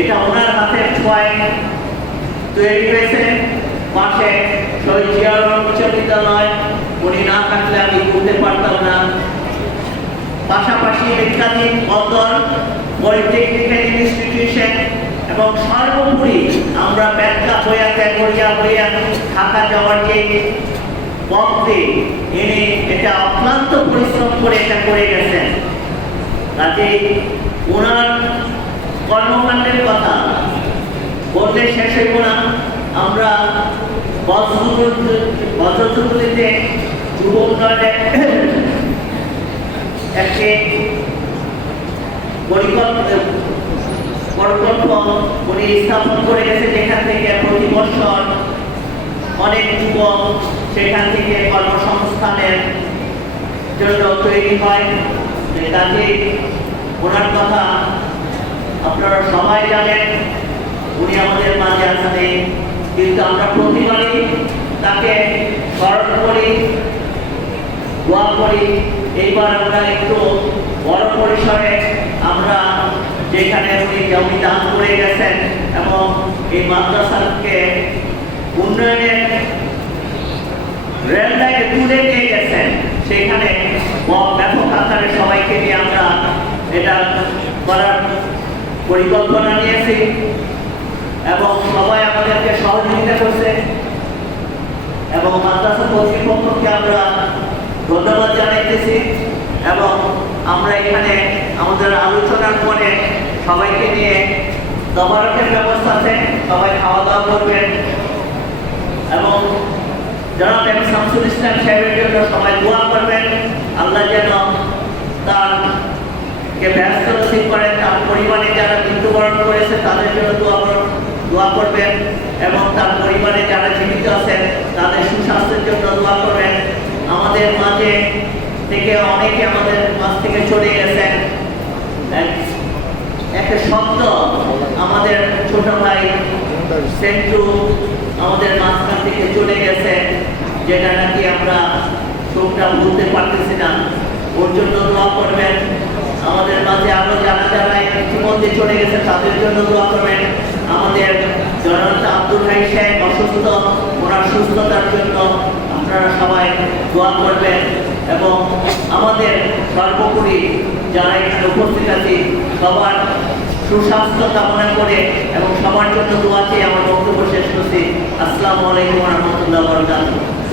এটা ওনার হাতের ছোঁয়ায় তৈরি হয়েছে। পাশে শহীদ জিয়া উচ্চ বিদ্যালয়, উনি না থাকলে আমি করতে পারতাম না। পাশাপাশি বিজ্ঞানী বন্দর, পলিটেকনিক্যাল ইনস্টিটিউশন এবং সর্বোপরি আমরা ব্যাখ্যা হইয়া ত্যাগরিয়া হইয়া ঢাকা যাওয়ার যে পথে এনে এটা অক্লান্ত পরিশ্রম করে এটা করে গেছেন। কাজে ওনার কর্মকাণ্ডের কথা বললে শেষ হইব না। আমরা বছরগুলিতে যুব উন্নয়নের একটি পরিকল্পনা উনি স্থাপন করে গেছে, যেখান থেকে প্রতি বছর অনেক যুবক সেখান থেকে কর্মসংস্থানের জন্য তৈরি হয়। কাজে ওনার কথা আপনারা সবাই জানেন, উনি আমাদের মাঝে আছেন, কিন্তু আমরা প্রতিবারই তাকে স্মরণ করি, দোয়া করি। এইবার আমরা একটু বড় পরিসরে আমরা যেখানে উনি জমি দান করে গেছেন এবং এই মাদ্রাসাকে উন্নয়নের রেল লাইনে তুলে নিয়ে গেছেন, সেখানে ব্যাপক আকারে সবাইকে নিয়ে আমরা এটা করার পরিকল্পনা নিয়েছি এবং সবাই আমাদেরকে সহযোগিতা করছে এবং মাদ্রাসা কর্তৃপক্ষকে আমরা ধন্যবাদ জানাইতেছি। এবং আমরা এখানে আমাদের আলোচনার পরে সবাইকে নিয়ে তবারকের ব্যবস্থা আছে, সবাই খাওয়া দাওয়া করবেন এবং জনাব এম শামসুল ইসলাম সাহেবের জন্য সবাই দোয়া করবেন। আল্লাহ যেন তারকে ব্যস্ত নসিব করেন, তার পরিবারে যারা মৃত্যুবরণ করেছে তাদের জন্য দোয়া করবেন এবং তার পরিবারে যারা জীবিত আছেন তাদের সুস্বাস্থ্যের জন্য দোয়া করবেন। আমাদের মাঝে থেকে অনেকে আমাদের মাঝ থেকে চলে গেছেন। একটা শব্দ আমাদের ছোট ভাই সেন্টু আমাদের মাঝখান থেকে চলে গেছে, যেটা নাকি আমরা শোকটা ভুলতে পারতেছি না। ওর জন্য দোয়া করবেন। আমাদের মাঝে আরো যারা ইতিমধ্যে চলে গেছে তাদের জন্য দোয়া করবেন। আমাদের জনতা আব্দুল হাই সাহেব অসুস্থ, ওনার সুস্থতার জন্য আপনারা সবাই দোয়া করবেন এবং আমাদের সর্বোপরি যারা এখানে উপস্থিত আছে সবার সুস্বাস্থ্য কামনা করে এবং সবার জন্য দোয়া চেয়ে আমার বক্তব্য শেষ করছি। আসসালামু আলাইকুম ওয়া রাহমাতুল্লাহি ওয়া বারাকাতুহু।